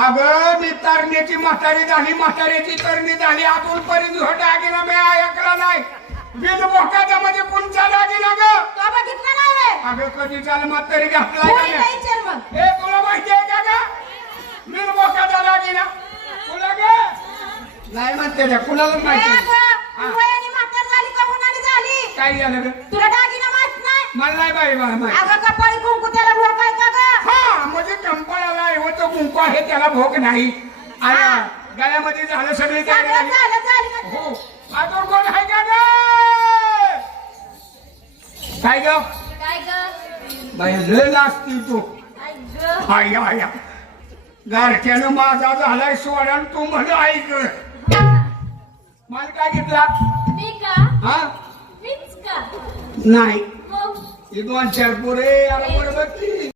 अगं मी तरण्याची म्हातारी झाली, म्हाताऱ्याची तरणी झाली, अजूनपर्यंत हो दागिना मी ऐकला नाही. बिन बोकाचा म्हणजे कोणचा दागिना ग? तो बघितला नाही. अगं कधी चाल म्हातारी घातलाय का नाही? विचार मग. हे तुला माहिती आहे का ग? बिन बोकाचा दागिना तुला ग नाही म्हणते रे, कुणाला माहिती? वयाने म्हातार झाली का उन्हाळी झाली? काय झालं ग? तुला दागिना माहित नाही? मला नाही बाई मला माहिती. अगं कपाळी कुंकू त्याला भोग आहे का ग? हा म्हणजे कंपळाला होतं कुंकू आहे त्याला भोग नाही. आणि गळ्यामध्ये झालं सगळी तयारी सगळं झाली. झालं. हो अजून कोण आहे का ग? काय ग काय ग? बाई लय लाजती तू. काय ग? हाय हाय गारठ्यानं माझा झालाय सोडा आणि तू म्हण ऐक मला काय घेतला? मी का? हा मीच का? नाही मग हे 2-4 पोरे याला बरोबर की